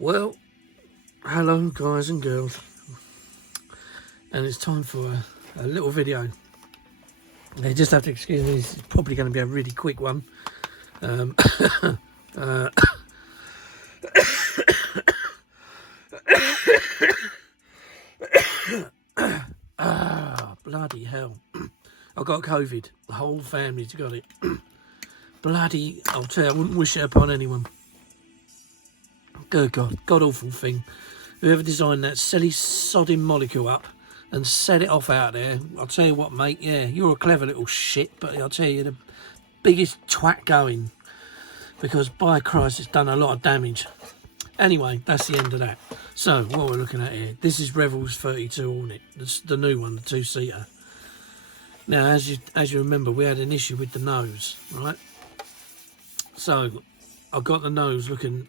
Well, hello guys and girls, and it's time for a little video. You just have to excuse me, it's probably going to be a really quick one. Uh, bloody hell. I got COVID. The whole family's got it. Bloody, I'll tell you, I wouldn't wish it upon anyone. Good God, god awful thing. Whoever designed that silly sodding molecule up and set it off out there, I'll tell you what, mate, yeah, you're a clever little shit, but I'll tell you, the biggest twat going, because by Christ, it's done a lot of damage. Anyway, that's the end of that. So, what we're looking at here, this is Revell's 32 Hornet, the new one, the two-seater. Now, as you remember, we had an issue with the nose, right? So, I got the nose looking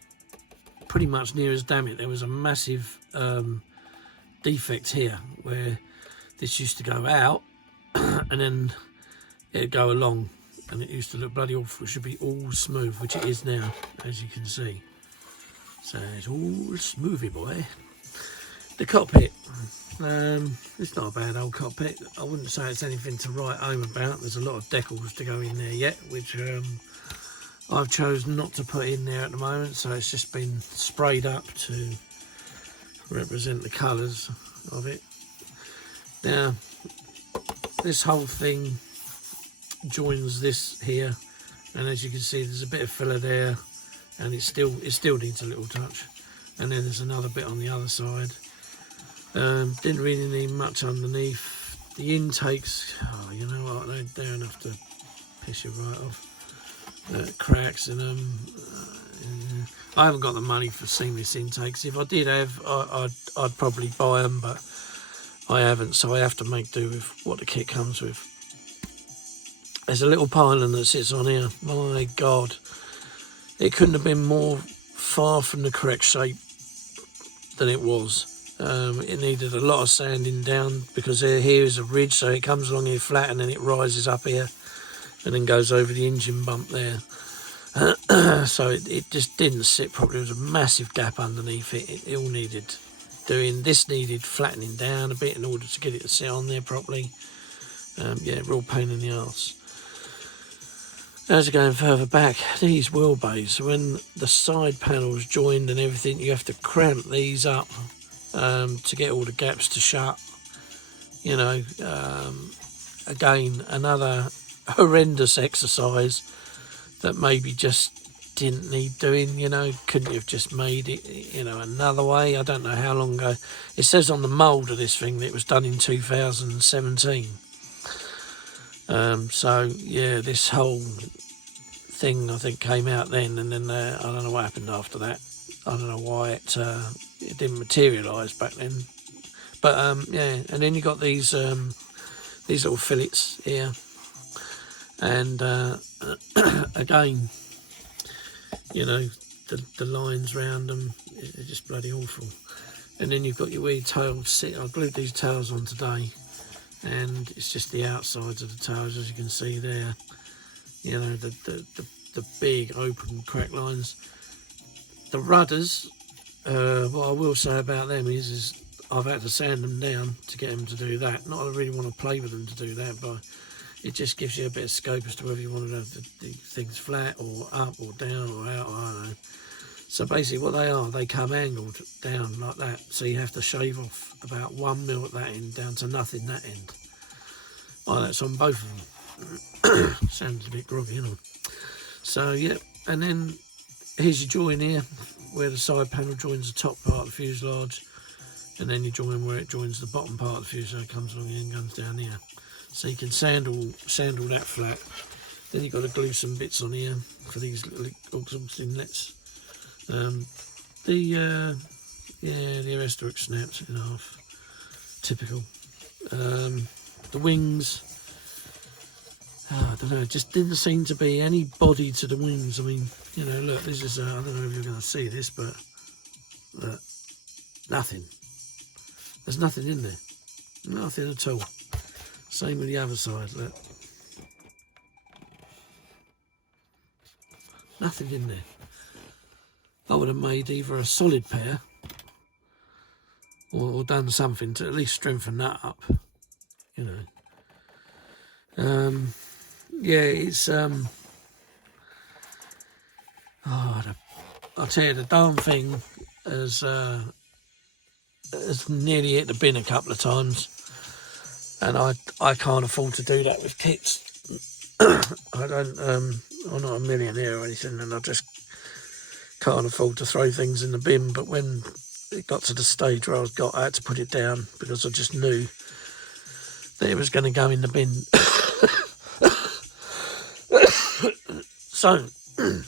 pretty much near as damn it. There was a massive defect here where this used to go out and then it'd go along, and it used to look bloody awful. It should be all smooth, which it is now, as you can see. So it's all smoothy, boy. The cockpit, it's not a bad old cockpit. I wouldn't say it's anything to write home about. There's a lot of decals to go in there yet, which I've chosen not to put in there at the moment, so it's just been sprayed up to represent the colours of it. Now, this whole thing joins this here, and as you can see, there's a bit of filler there, and it still needs a little touch. And then there's another bit on the other side. Didn't really need much underneath. The intakes, oh, you know what, they're enough to piss you right off. Cracks in them. I haven't got the money for seamless intakes. If I did have, I'd probably buy them, but I haven't, so I have to make do with what the kit comes with. There's a little pylon that sits on here. My God, it couldn't have been more far from the correct shape than it was. It needed a lot of sanding down, because here is a ridge, so it comes along here flat and then it rises up here and then goes over the engine bump there. So it just didn't sit properly. There was a massive gap underneath it. It all needed doing. This needed flattening down a bit in order to get it to sit on there properly. Yeah, real pain in the arse. As you're going further back, these wheelbases, when the side panels joined and everything, you have to cramp these up to get all the gaps to shut. You know, again, another horrendous exercise that maybe just didn't need doing. You know, couldn't you have just made it, you know, another way? I don't know how long ago. It says on the mould of this thing that it was done in 2017. So yeah, this whole thing I think came out then, and then I don't know what happened after that. I don't know why it didn't materialise back then. But yeah, and then you got these little fillets here, and again, you know, the lines round them are just bloody awful. And then you've got your wee tails. I glued these tails on today, and it's just the outsides of the tails, as you can see there. You know, the big open crack lines. The rudders, what I will say about them is I've had to sand them down to get them to do that. Not that I really want to play with them to do that, but it just gives you a bit of scope as to whether you want to have the things flat or up or down or out, or I don't know. So basically what they are, they come angled down like that. So you have to shave off about 1 mil at that end down to nothing that end. Oh, that's on both of them. Sounds a bit groggy, you know. So yeah, and then here's your join here, where the side panel joins the top part of the fuselage, and then you join where it joins the bottom part of the fuselage. Comes along here and comes down here. So you can sandal that flat. Then you've got to glue some bits on here for these little exhaust inlets. The arrestor hook snaps in half. Typical. The wings, I don't know, it just didn't seem to be any body to the wings. I mean, you know, look, this is, I don't know if you're going to see this, but look, nothing. There's nothing in there. Nothing at all. Same with the other side, look. Nothing in there. I would have made either a solid pair or done something to at least strengthen that up, you know. Yeah, it's I'll tell you, the darn thing has nearly hit the bin a couple of times, and I can't afford to do that with kits. I don't I'm not a millionaire or anything, and I just can't afford to throw things in the bin. But when it got to the stage where I had to put it down because I just knew that it was going to go in the bin. So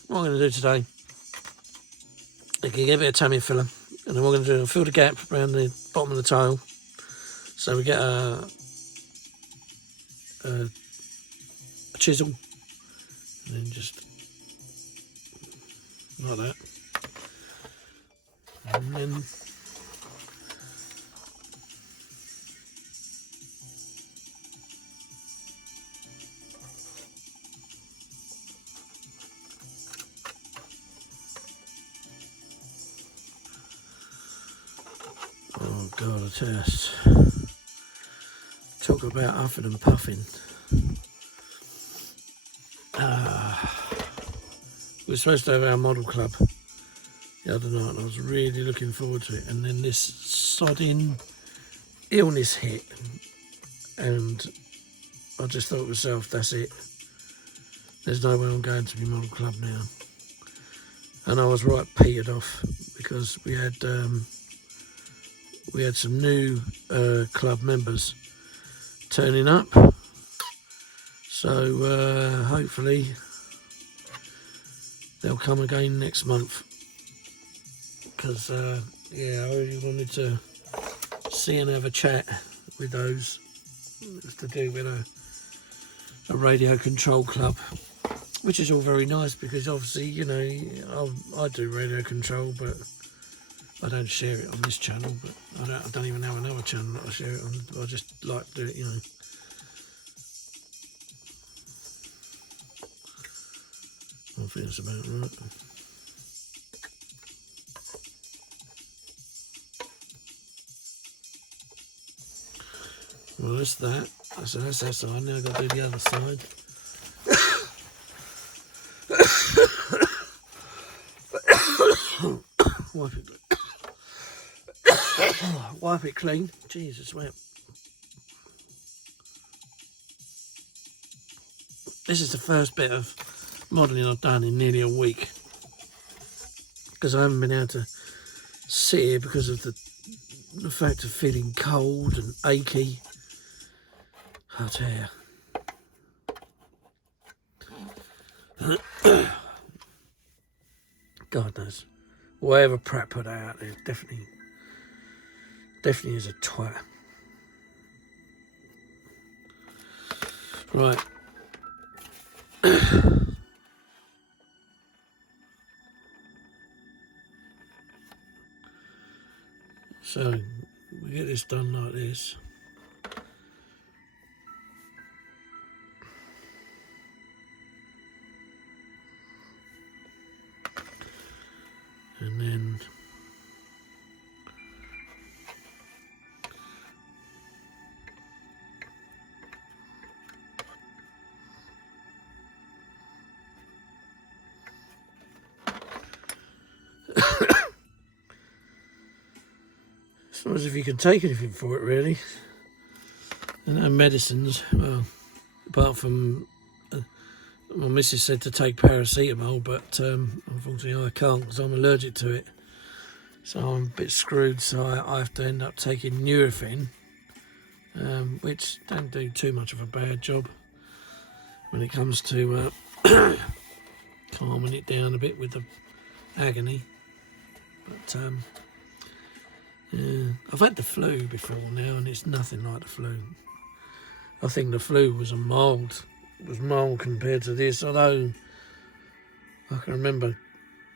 what I'm going to do today, I can give it a tummy filler, and then what I'm going to do is fill the gap around the bottom of the tail, so we get a chisel, and then just like that, and then oh God, I tell you, talk about huffing and puffing. We were supposed to have our model club the other night, and I was really looking forward to it, and then this sodding illness hit, and I just thought to myself, that's it, there's no way I'm going to my model club now. And I was right petered off, because we had some new club members turning up, so hopefully they'll come again next month, because yeah, I really wanted to see and have a chat with those. It's to do with a radio control club, which is all very nice, because obviously, you know, I do radio control, but I don't share it on this channel. But I don't even have another channel that I share it on. I just like to do it, you know. I think that's about right. Well, that's that. So that's that side. Now I've got to do the other side. Wipe it. Wipe it clean. Jesus, wet. This is the first bit of modelling I've done in nearly a week, because I haven't been able to sit here because of the fact of feeling cold and achy. I'll tell you. God knows. Whatever Pratt put out there, definitely is a twat. Right. So we get this done like this. And then it's not as if you can take anything for it, really. And no medicines, well, apart from my missus said to take paracetamol, but unfortunately I can't, because I'm allergic to it. So I'm a bit screwed, so I have to end up taking Nurofen, which don't do too much of a bad job when it comes to calming it down a bit with the agony. But yeah, I've had the flu before now, and it's nothing like the flu. I think the flu was mild compared to this, although I can remember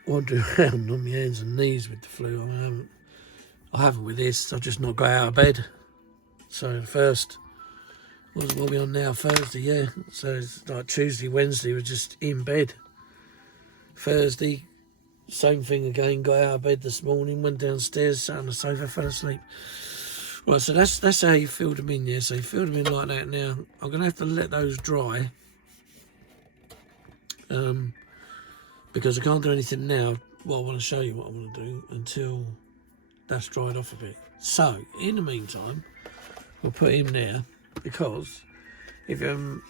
wandering around on my hands and knees with the flu. I mean, I haven't with this. I've just not got out of bed. So the first, what are we on now? Thursday, yeah. So it's like Tuesday, Wednesday, we're just in bed. Thursday, Same thing again, got out of bed this morning, went downstairs, sat on the sofa, fell asleep. Right, so that's how you filled them in, yeah. So you filled them in like that. Now, I'm going to have to let those dry. Because I can't do anything now. Well, I want to show you what I want to do until that's dried off a bit. So, in the meantime, we'll put him there because if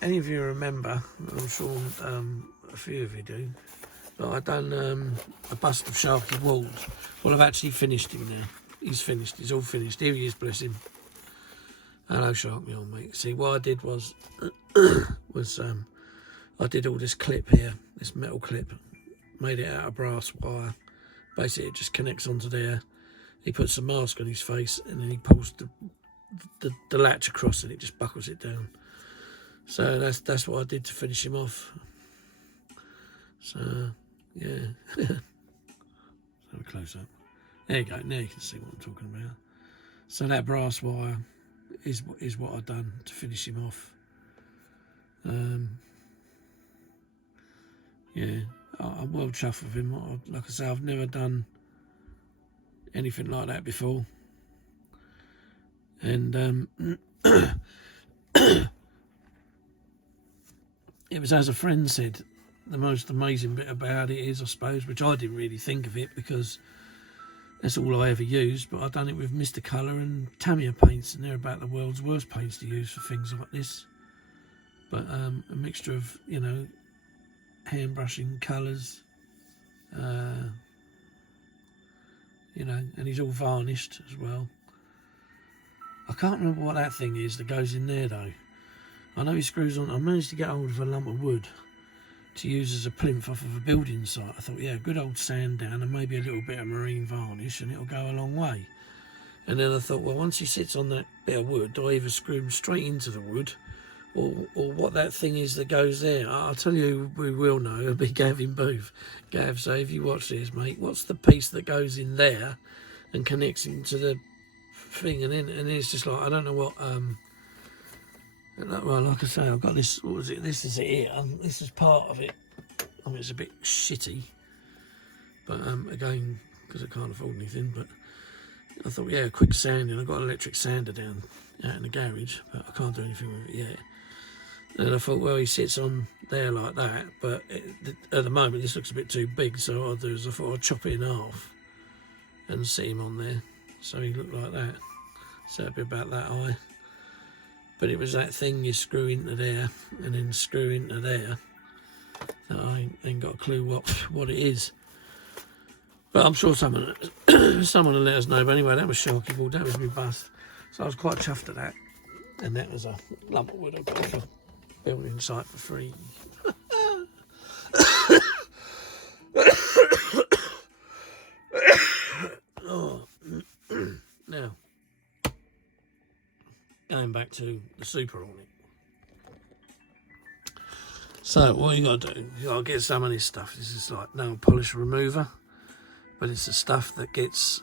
any of you remember, I'm sure a few of you do, but I've done a bust of Sharky Walls. Well, I've actually finished him now. He's finished. He's all finished. Here he is, bless him. Hello, Sharky, old mate. See, what I did was, I did all this clip here, this metal clip, made it out of brass wire. Basically, it just connects onto there. He puts a mask on his face, and then he pulls the latch across, and it just buckles it down. So that's what I did to finish him off. So yeah, have a close up. There you go. Now you can see what I'm talking about. So that brass wire is what I've done to finish him off. Yeah, I'm well chuffed with him. Like I say, I've never done anything like that before. And it was, as a friend said, the most amazing bit about it is, I suppose, which I didn't really think of it because that's all I ever used, but I've done it with Mr. Colour and Tamiya paints, and they're about the world's worst paints to use for things like this. But a mixture of, you know, hand brushing, colours, you know, and he's all varnished as well. I can't remember what that thing is that goes in there though. I know he screws on. I managed to get hold of a lump of wood to use as a plinth off of a building site. I thought, yeah, good old sand down and maybe a little bit of marine varnish and it'll go a long way. And then I thought, well, once he sits on that bit of wood, do I either screw him straight into the wood or what that thing is that goes there? I'll tell you who we will know. It'll be Gavin Booth. Gav, so if you watch this, mate, what's the piece that goes in there and connects into the thing? And then it's just like, I don't know what... well, like I say, I've got this, what was it, this is it here, this is part of it. I mean, it's a bit shitty, but again, because I can't afford anything, but I thought, yeah, quick sanding. I've got an electric sander down out in the garage, but I can't do anything with it yet. And I thought, well, he sits on there like that, but at the moment this looks a bit too big, so what I'll do is I thought I'd chop it in half and sit him on there, so he looked like that. So it'd be about that high. But it was that thing you screw into there and then screw into there that I ain't got a clue what it is. But I'm sure someone will let us know. But anyway, that was Sharky Wall. That was my bust. So I was quite chuffed at that. And that was a lump of wood I got for building site for free. Oh. Now, going back to the super on it. So what you got to do, you got to get some of this stuff. This is like nail polish remover, but it's the stuff that gets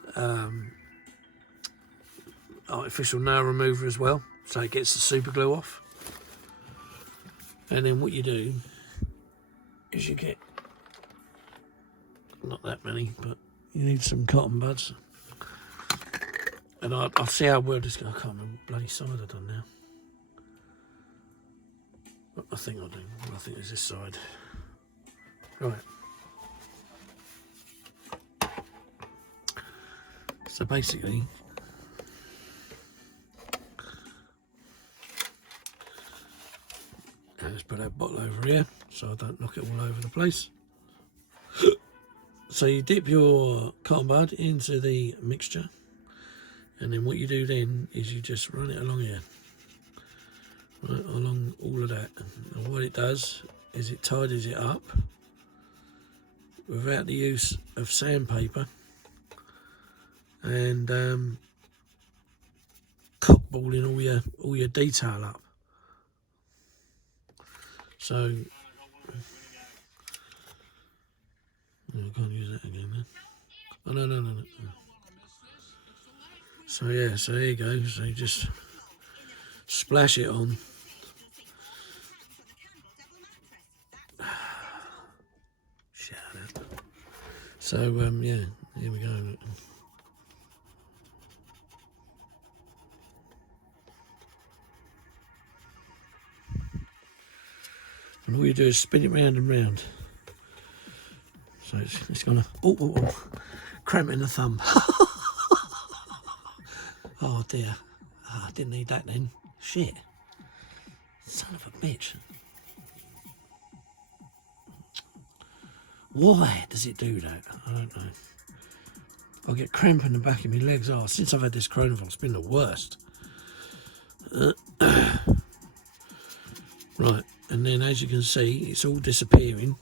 artificial nail remover as well, so it gets the super glue off. And then what you do is you get, not that many, but you need some cotton buds. And I'll see how well this goes. I can't remember what bloody side I've done now. I think I do. I think it's this side. Right. So basically, let's put that bottle over here so I don't knock it all over the place. So you dip your cotton bud into the mixture, and then what you do then is you just run it along here. Right, along all of that, and what it does is it tidies it up without the use of sandpaper and cockballing all your detail up. So I can't use that again then. Oh no. So yeah, so there you go. So you just splash it on. So yeah, here we go. Look. And all you do is spin it round and round. So it's gonna cramp in the thumb. Oh dear. Oh, I didn't need that then. Shit. Son of a bitch. Why does it do that? I don't know. I get cramp in the back of my legs. Oh, since I've had this coronavirus, it's been the worst. Right, and then as you can see, it's all disappearing,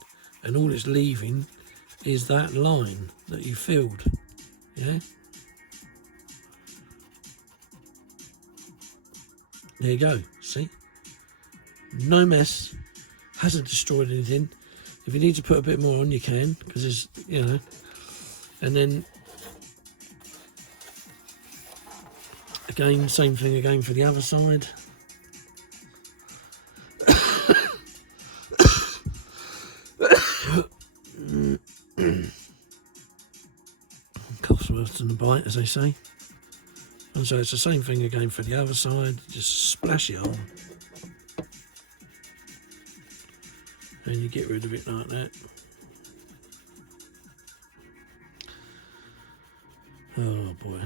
and all it's leaving is that line that you filled. Yeah? There you go, see? No mess, hasn't destroyed anything. If you need to put a bit more on, you can, because it's, you know, and then again, same thing again for the other side. Cough's worse than a bite, as they say. And so it's the same thing again for the other side. Just splash it on, and you get rid of it like that. Oh boy.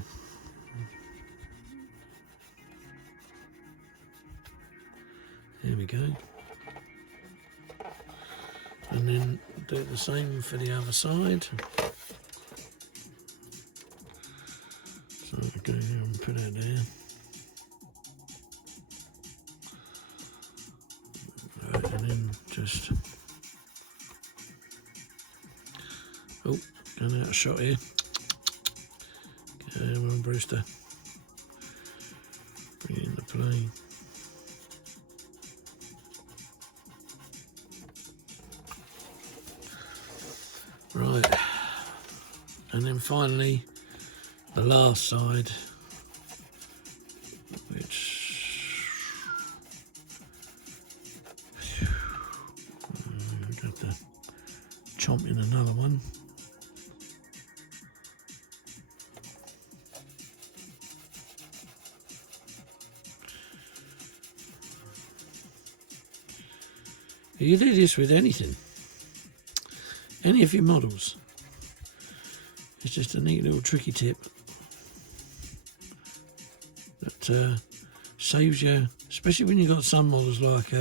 There we go. And then do the same for the other side. So go here and put that there. Right, and then just going out of shot here. Come on, Brewster. Bring it into play. Right, and then finally the last side, which I've got to chomp in another one. You do this with anything. Any of your models. It's just a neat little tricky tip that saves you, especially when you've got some models like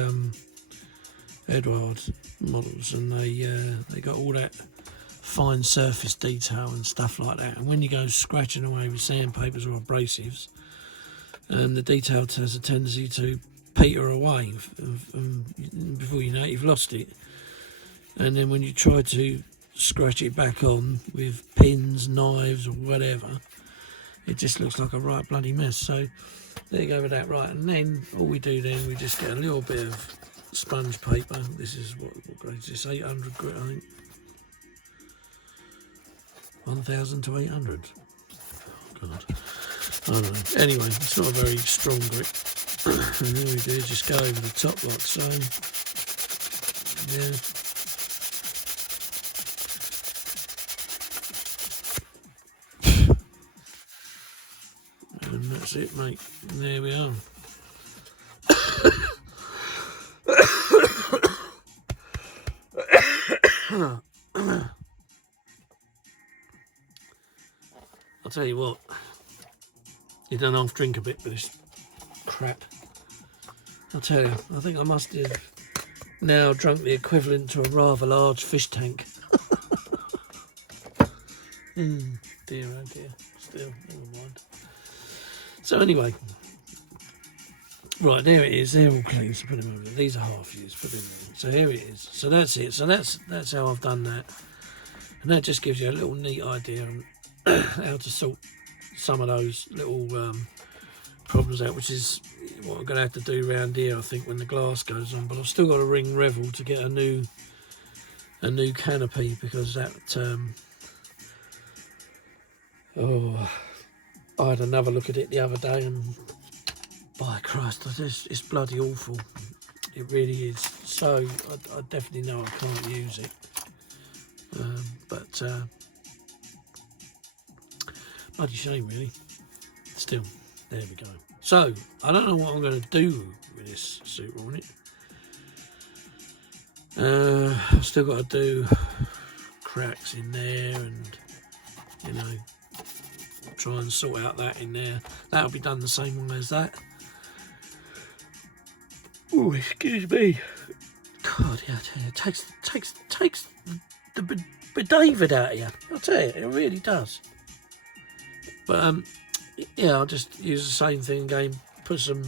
Edward models, and they got all that fine surface detail and stuff like that, and when you go scratching away with sandpapers or abrasives, the detail has a tendency to peter away, and before you know it, you've lost it. And then when you try to scratch it back on with pins, knives or whatever, it just looks like a right bloody mess. So there you go with that. Right, and then all we do then, we just get a little bit of sponge paper. This is what grade is this? 800 grit, I think. 1000 to 800. Oh God, I don't know. Anyway, it's not a very strong grip. And then we do just go over the top like so. Yeah. And that's it, mate. And there we are. I'll tell you what, you don't half drink a bit with this crap. I'll tell you, I think I must have now drunk the equivalent to a rather large fish tank. Dear, oh dear. Still, never mind. So anyway, right, there it is. They're all clean. So put them over there. These are half used. Put them in. So here it is. So that's it. So that's how I've done that, and that just gives you a little neat idea on how to sort some of those little problems out, which is what I'm going to have to do around here, I think, when the glass goes on. But I've still got to ring Revell to get a new canopy, because that I had another look at it the other day, and by Christ, it's bloody awful. It really is. So I definitely know I can't use it. But Bloody shame, really. Still, there we go. So, I don't know what I'm going to do with this Super Hornet. I've still got to do cracks in there and, you know, try and sort out that in there. That'll be done the same way as that. Oh, excuse me. God, yeah, I tell you, it takes the David out of you. I'll tell you, it really does. But yeah, I'll just use the same thing again. Put some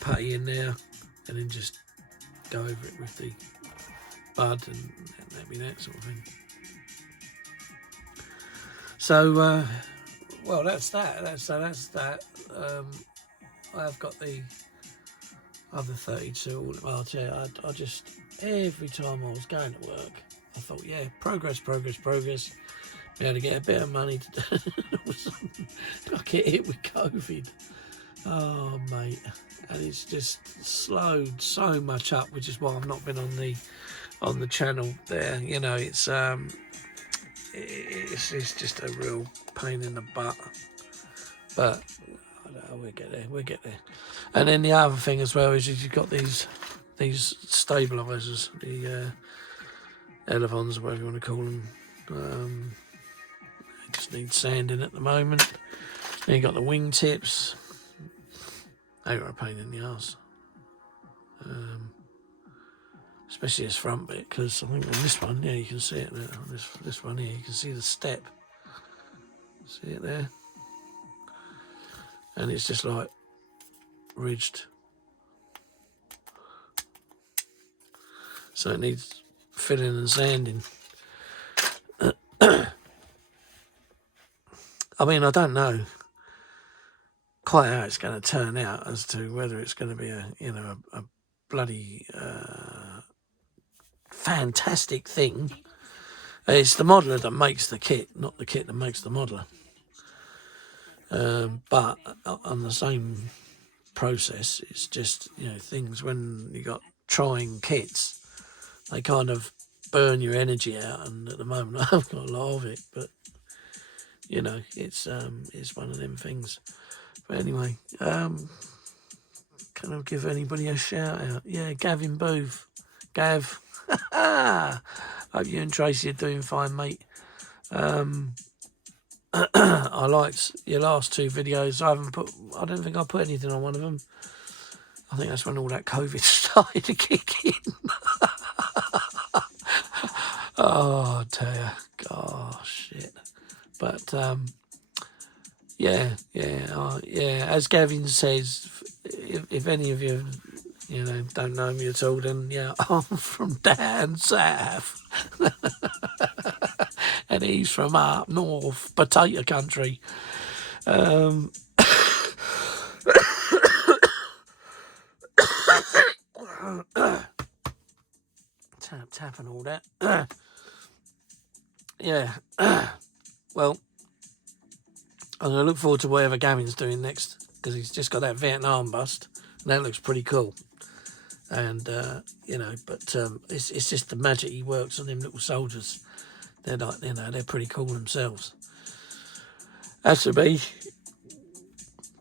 putty in there, and then just go over it with the bud, and that'll be that sort of thing. So, well, that's that. That's that. I've got the other 32. Well, I'll tell you, I just, every time I was going to work, I thought, yeah, progress. Be able to get a bit of money to do. All of a sudden, I get hit with COVID. Oh, mate. And it's just slowed so much up, which is why I've not been on the channel there. You know, it's just a real pain in the butt. But we'll get there. And then the other thing as well is you've got these stabilisers, the elevons, whatever you want to call them. They just need sanding at the moment. Then you got the wingtips. They were a pain in the arse. Especially this front bit, because I think on this one, yeah, you can see it there. On this one here, you can see the step. See it there? And it's just like ridged. So it needs filling and sanding. I mean, I don't know quite how it's going to turn out as to whether it's going to be a bloody fantastic thing. It's the modeller that makes the kit, not the kit that makes the modeller. But on the same process, it's just, you know, things when you got trying kits, they kind of burn your energy out, and at the moment I haven't got a lot of it, but you know, it's one of them things. But anyway, can I give anybody a shout out? Yeah, Gavin Booth. Gav. Hope you and Tracy are doing fine, mate. I liked your last two videos. I don't think I put anything on one of them. I think that's when all that COVID started to kick in. Oh, dear. Gosh, shit. But, yeah. As Gavin says, if any of you, you know, don't know me at all, then, yeah, I'm from down south. And he's from up north, potato country. Tap and all that. Yeah. Well, I'm going to look forward to whatever Gavin's doing next, because he's just got that Vietnam bust, and that looks pretty cool. And, you know, but it's just the magic he works on them little soldiers. They're like, you know, they're pretty cool themselves. As for me,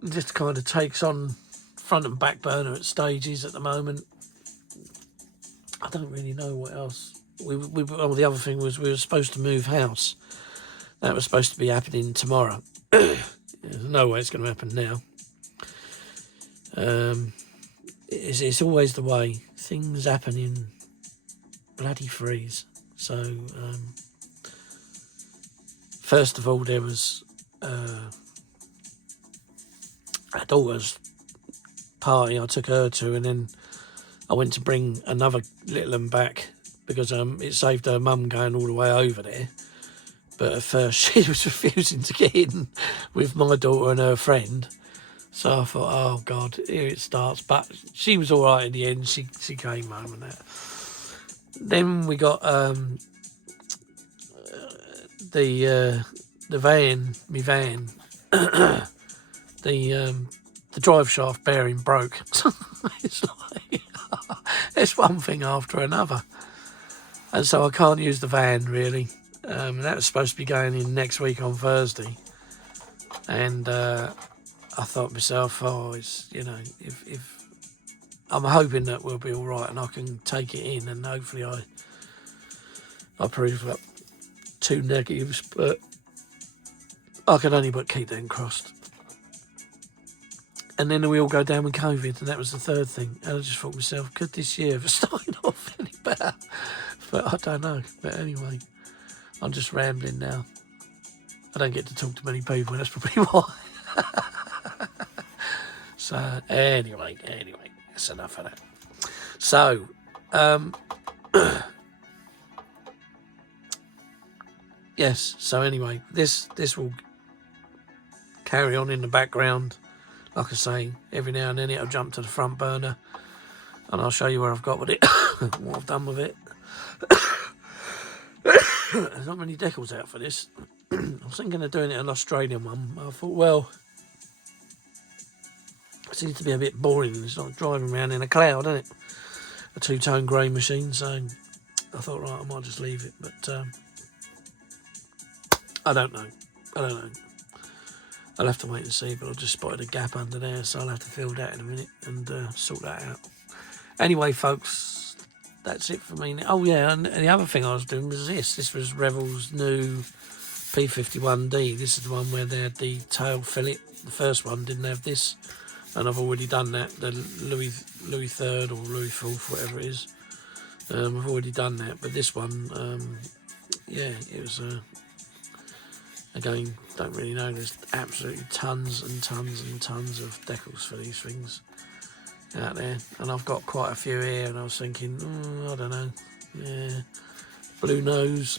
just kind of takes on front and back burner at stages at the moment. I don't really know what else. The other thing was we were supposed to move house. That was supposed to be happening tomorrow. There's no way it's going to happen now. It's always the way. Things happen in bloody freeze. So, first of all, there was our daughter's party I took her to, and then I went to bring another little one back because it saved her mum going all the way over there. But at first she was refusing to get in with my daughter and her friend. So I thought, oh God, here it starts. But she was all right in the end. She came home and that. Then we got the van, the drive shaft bearing broke. It's like it's one thing after another, and so I can't use the van really. That was supposed to be going in next week on Thursday, And I thought to myself, oh, it's, you know, if I'm hoping that we'll be all right and I can take it in, and hopefully I prove up 2 negatives, but I can only but keep them crossed. And then we all go down with COVID, and that was the third thing. And I just thought to myself, could this year have started off any better? But I don't know. But anyway, I'm just rambling now. I don't get to talk to many people, that's probably why. So anyway, that's enough of that. So, yes. So anyway, this will carry on in the background. Like I say, every now and then it'll jump to the front burner, and I'll show you where I've got with it, what I've done with it. There's not many decals out for this. I was thinking of doing it an Australian one. I thought, well, it seems to be a bit boring. It's like driving around in a cloud, isn't it? A 2-tone grey machine. So I thought, right, I might just leave it. But I don't know. I'll have to wait and see, but I've just spotted a gap under there, so I'll have to fill that in a minute and sort that out. Anyway, folks, that's it for me. Oh, yeah, and the other thing I was doing was this. This was Revell's new P51D. This is the one where they had the tail fillet. The first one didn't have this, and I've already done that. The Louis III or Louis IV, whatever it is. I've already done that, but this one, yeah, it was... Again, don't really know. There's absolutely tons and tons and tons of decals for these things out there. And I've got quite a few here, and I was thinking, I don't know. Yeah. Blue nose.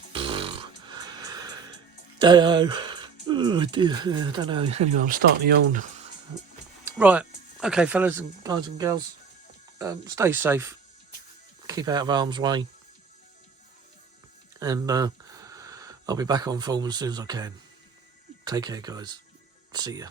Don't know. Oh, dear. I don't know. Anyway, I'm starting to yawn. Right. Okay, fellas and guys and girls. Stay safe. Keep out of harm's way. And I'll be back on form as soon as I can. Take care, guys. See ya.